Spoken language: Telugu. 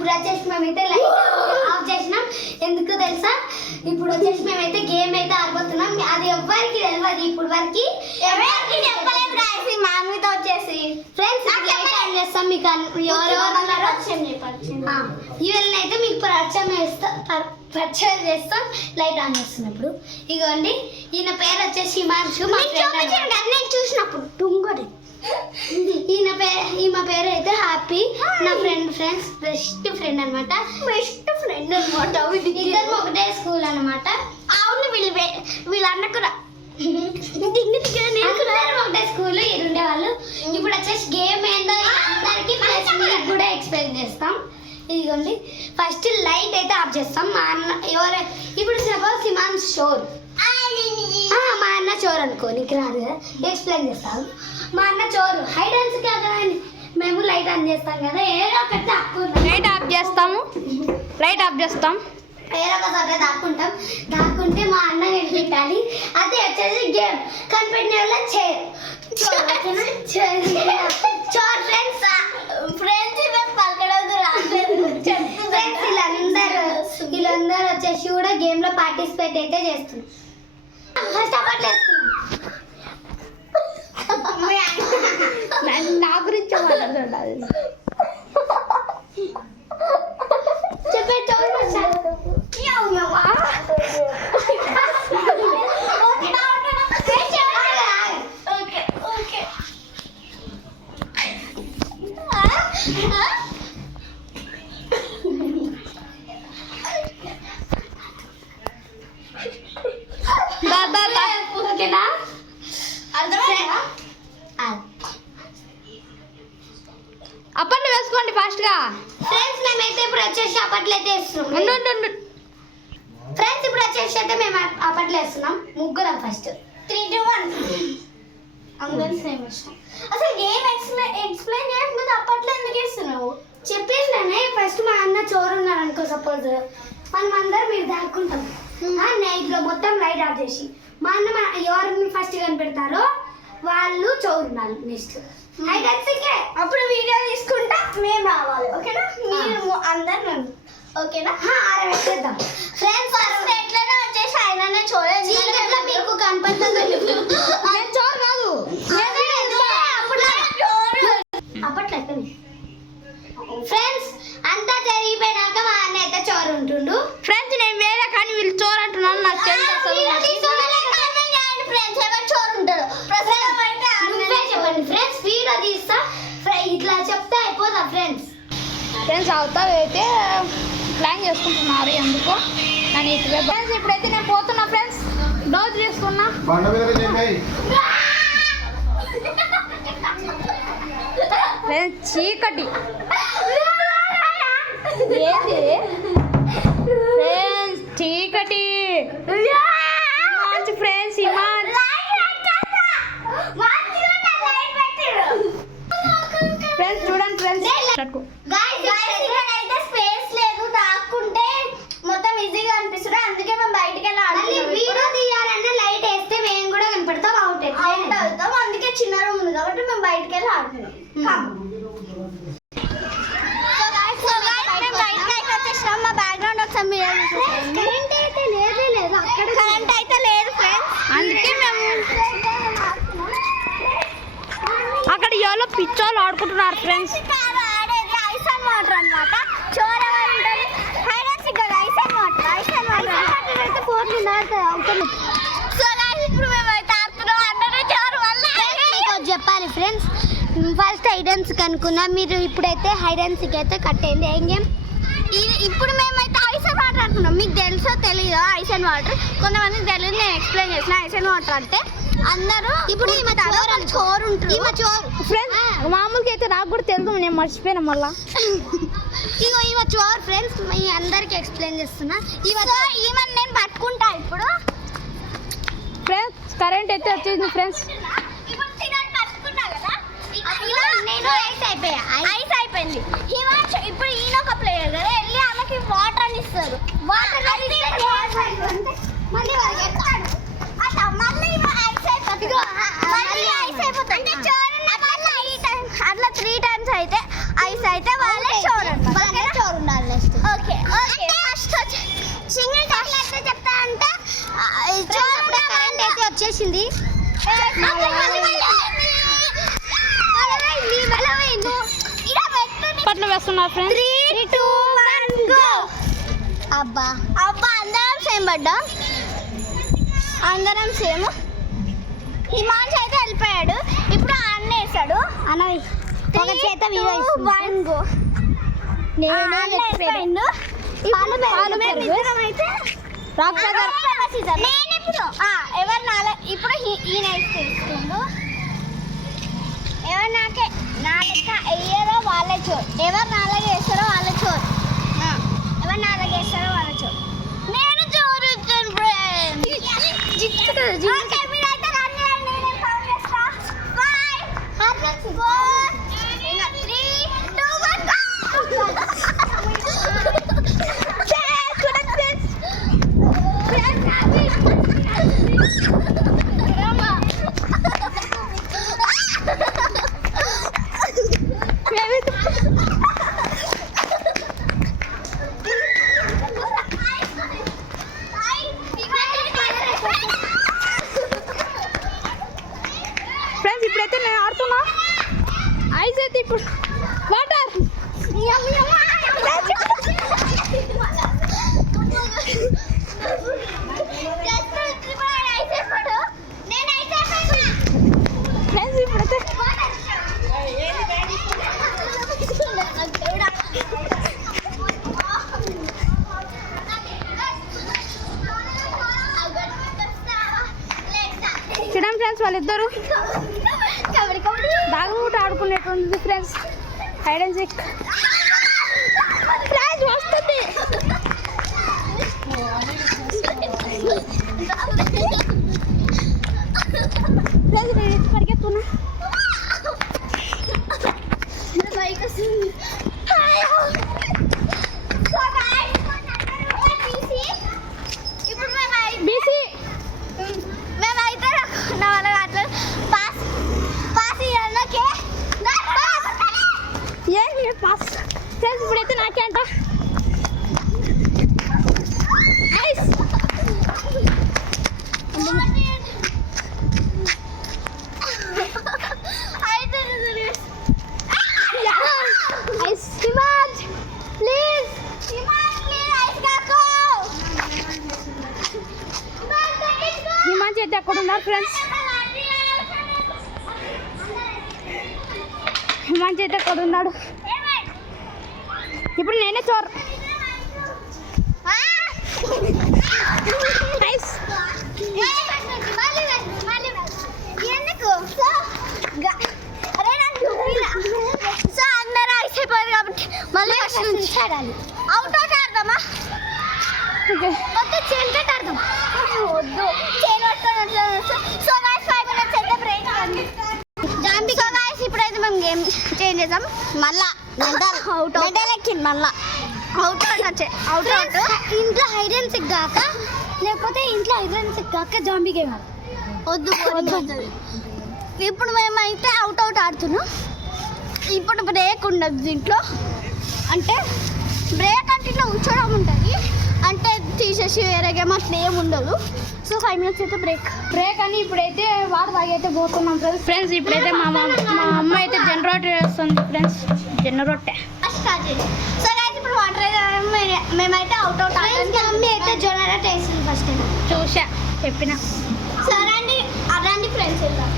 ఇప్పుడు వచ్చేసి మేమైతే లైట్ ఆఫ్ చేసినాం. ఎందుకు తెలుసా? ఇప్పుడు వచ్చేసి మేమైతే గేమ్ అయితే ఆడిపోతున్నాం. అది ఎవ్వరికి తెలియదు ఇప్పుడు వరకు, ఎవరికి చెప్పలేదు రాసి మా అమ్మతో వచ్చేసి. ఫ్రెండ్స్ లైట్ ఆన్ చేస్తాం. మీకు ఎవరెవరు ఉన్నారో ఇవన్నీ అయితే మీకు పరిచయం చేస్తాం. లైట్ ఆన్ చేస్తున్నప్పుడు ఇగోండి, ఈయన పేరు వచ్చేసి హిమాంశు. నేను చూసినప్పుడు టుంగడి ఈమె పేరు అయితే హ్యాపీ. నా ఫ్రెండ్స్ బెస్ట్ ఫ్రెండ్ అనమాట. ఇద్దరు ఒకటే స్కూల్ అనమాట. అవును, వీళ్ళన్న కూడా ఒకటే స్కూల్ ఉండేవాళ్ళు. ఇప్పుడు వచ్చేసి గేమ్ ఏందో అందరికి మీకు కూడా ఎక్స్ప్లెయిన్ చేస్తాం. ఇదిగోండి, ఫస్ట్ లైట్ అయితే ఆఫ్ చేస్తాం. మా అన్న ఎవరు ఇప్పుడు సపోజ్ హిమాన్స్ షోర్, మా అన్న చోర్ అనుకో, నీకు రాదు కదా, ఎక్స్ప్లెయిన్ చేస్తాను. మా అన్న చోరు హైడ్ అండ్ సీక్ కదా, మేము లైట్ ఆన్ చేస్తాం కదా, ఏదో ఒకటి దాక్కుంటాం. లైట్ ఆఫ్ చేస్తాం. ఏదో ఒక చోట దాక్కుంటాం. దాక్కుంటే మా అన్న కనిపెట్టాలి. అది వచ్చేసి గేమ్. కనిపెట్టిన వాళ్ళ చైర్ చోర్. ఫ్రెండ్స్ వీళ్ళందరూ వచ్చేసి కూడా గేమ్ లో పార్టిసిపేట్ అయితే చేస్తున్నారు. ఫస్ట్ నా గురించి మాట్లాడుతుండాలి. చెప్పే ఓకేనా? అప్పట్లో వేసుకోండి ఫాస్ట్ గా. ఫ్రెండ్స్ మేమైతే ఇప్పుడు వచ్చేసి అప్పట్లో అయితే వేస్తున్నాం. ఫ్రెండ్స్ ఇప్పుడు వచ్చేసి అయితే మేము అప్పట్లో వేస్తున్నాం. ముగ్గురం ఫస్ట్ 3, 2, 1 అందరూ సేమ్ ఇష్టం. అసలు గేమ్ ఎక్స్ప్లెయిన్ చేయకపోతే అప్పట్లో ఎందుకు వేస్తున్నావు? చెప్పేసినానే. ఫస్ట్ మా అన్న చోరు ఉన్నారు అనుకో, సపోజ్ మనం అందరం మీరు దాక్కుంటాం. నైట్లో మొత్తం లైట్ ఆఫ్ చేసి మా అన్న ఎవరిని ఫస్ట్ కనిపెడతారో వాళ్ళు చోరు ఉండాలి. నెక్స్ట్ అప్పుడు వీడియో తీసుకుంటా మేము రావాలి. ఓకేనా? మీరు అందరు ఓకేనా? ఆరవేసేద్దాం. ఫ్రెండ్స్ ఎట్లనే వచ్చేసి ఆయననే చూడండి. మీకు కనపడుతుంది చోరు కాదు అప్పట్లో. ఫ్రెండ్స్ అంతా జరిగిపోయినాక మా అన్న అయితే చోరు ఉంటుండు. ఫ్రెండ్స్ నేను వేరే, కానీ వీళ్ళు చోరు అంటున్నాను. నాకు ఫ్రెండ్స్ ఎవరు చోరు ఉంటారు చెప్పండి. ఫ్రెండ్స్ వీడియో తీస్తా, ఇట్లా చెప్తే అయిపోతా. ఫ్రెండ్స్ అవుతా అయితే ప్లాన్ చేసుకుంటున్నారు. ఎందుకో నేను ఇటువే. ఫ్రెండ్స్ ఇప్పుడైతే నేను పోతున్నా. ఫ్రెండ్స్ డోజ్ చేసుకున్నా. ఫ్రెండ్స్ చీకటి ఏంది? ఫ్రెండ్స్ చీకటి. ఫ్రెండ్స్ హిమాన్స్ ఫ్రెండ్స్ చూడండి. ఫ్రెండ్స్ అయితే స్పేస్ లేదు, దాక్కుంటే మొత్తం ఈజీగా అనిపిస్తుంది. అందుకే మేము బయటికి వెళ్ళాలి. వీడియో తీయాలన్నా లైట్ వేస్తే మేము కూడా కనపడతాం. అవుట్ అవుతాం. అందుకే చిన్న రూమ్ ఉంది కాబట్టి మేము బయటికి వెళ్ళి ఆడుతున్నాం. మా బ్యాక్గ్రౌండ్ ఒకసారి కరెంట్ అయితే లేదు, అక్కడ కరెంట్ అయితే లేదు ఫ్రెండ్స్. అందుకే మేము అక్కడ ఎవరో పిచ్చోళ్ళు ఆడుకుంటున్నారు. ఫ్రెండ్స్ ఆడేది ఐస్ అండ్ వాటర్ అనమాట. చోర ఉంటుంది హైడ్ అండ్ సీక్ కదా. ఐస్ అండ్ వాటర్ అయితే 4 అవుతుంది. సో గైస్ ఇప్పుడు మేము అయితే ఆడుతున్నాం. అందరూ చోర వల్ల చెప్పాలి. Friends first hide and seek అనుకున్నా. మీరు ఇప్పుడైతే హైడ్ అండ్ సీక్ అయితే కట్టేయండి. ఏం గేమ్? ఇప్పుడు మేమైతే ఐస్ అండ్ వాటర్ అనుకున్నాం. మీకు తెలుసో తెలియదో ఐస్ అండ్ వాటర్? కొంతమందికి తెలియదు, నేను ఎక్స్ప్లెయిన్ చేసిన. ఐస్ అండ్ వాటర్ అంటే అందరూ ఇప్పుడు చోరు ఉంటుంది. ఫ్రెండ్స్ మామూలుగా అయితే నాకు కూడా తెలుసు, నేను మర్చిపోయినా మళ్ళా. ఇగో ఈమె చోరు. ఫ్రెండ్స్ మీ అందరికి ఎక్స్ప్లెయిన్ చేస్తున్నా. ఈమెను నేను పట్టుకుంటా ఇప్పుడు. ఫ్రెండ్స్ కరెంట్ అయితే వచ్చేసింది. ఫ్రెండ్స్ నేను ఐస్ అయిపోయింది. ఇప్పుడు ఈయన ఒక ప్లేయర్ కదా, వెళ్ళి ఆమెకి వాటర్ అని ఇస్తారు. వాటర్ మళ్ళీ ఐస్ అయిపోతుంది. అట్లా 3 times అయితే ఐస్ అయితే వాళ్ళే చోరు ఉండాలి. వచ్చేసింది. పట్లు వేస్తున్నారు ఫ్రెండ్స్. 3, 2, 1 గో. అబ్బా అందరం సేమ్ పడ్డా, అందరం సేమ్. హిమాంశ్ అయితే వెళ్ళిపోయాడు. ఇప్పుడు అన్న వేసాడు. అన్నవి ఒక చేత వీడియో 1 గో. నేను వెళ్ళిపోయిండు. ఇప్పుడు ఈయన ఇస్తుండు. ఎవరు నాకే నా లెక్క వేయరో వాళ్ళే చోరు, ఎవరు నాలుగు వేస్తారో వాళ్ళ చోరు, ఎవరు నాలుగు వేస్తారో వాళ్ళ చోరు. నేను చోరు ఇచ్చాను ఫ్రెండ్స్ ఇప్పుడైతే నేను ఆడుతున్నా. ఐస్ అయితే ఇప్పుడు వాటర్. ఫ్రెండ్స్ ఇప్పుడైతే చూడండి ఫ్రెండ్స్ వాళ్ళిద్దరు దాగుడు ఆడుకునేటువంటి friends. Hide and seek friends వస్తుంది. ఫ్రెండ్స్ నేను పరిగెత్తున్నా. బీసీ మేమైతే నా వాళ్ళ అట్లా పాస్ ఇవ్వకే ఏంటి పాస్. ఫ్రెండ్స్ ఇప్పుడైతే నాకే అంట. Ice ice Himansh please ice కాకో. హిమాంశ్ అయితే అక్కడ ఉన్నారు ఫ్రెండ్స్. హిమాంశ్ అయితే అక్కడ ఉన్నాడు. ఇప్పుడు నేనే చోర్. ఐస్ సో అందరూ అయిపోయారు కాబట్టి మళ్ళీ అవుట్ ఆడదామా? మొత్తం చేను పెట్టి ఆడదాం. వద్దు చేను పట్టుకొని. సో గైస్ 5 minutes అయితే బ్రేక్. సో గైస్ ఇప్పుడైతే మేము గేమ్ చేంజ్ చేద్దాం. మళ్ళా అవుట్ ఎక్కింది. మళ్ళా అవుట్ ఇంట్లో హైడ్ అండ్ సిక్ కాక, లేకపోతే ఇంట్లో హైడ్ అండ్ సిక్ కాక జాంబీ గేమ్ వద్దు. ఇప్పుడు మేమైతే అవుట్ ఆడుతున్నాం. ఇప్పుడు బ్రేక్ ఉండదు దీంట్లో. అంటే బ్రేక్ అంటే ఇట్లా ఉంచడం ఉంటుంది, అంటే తీసేసి వేరే గేమ్ అట్లా ఏమి ఉండదు. సో 5 minutes అయితే బ్రేక్ అని ఇప్పుడైతే వాటర్ తాగైతే పోతున్నాం ఫ్రెండ్స్. ఫ్రెండ్స్ ఇప్పుడైతే మా అమ్మ అయితే జనరేటర్ వేస్తుంది ఫ్రెండ్స్. జనరేటర్ స్టార్ట్ చేయండి. సో గైస్ ఇప్పుడు వాటర్ మేమైతే అవుట్ మమ్మీ అయితే జనరేటర్ వేసింది ఫస్ట్ టైం చూసా చెప్పిన. సరే అండి ఫ్రెండ్స్ వెళ్దాం.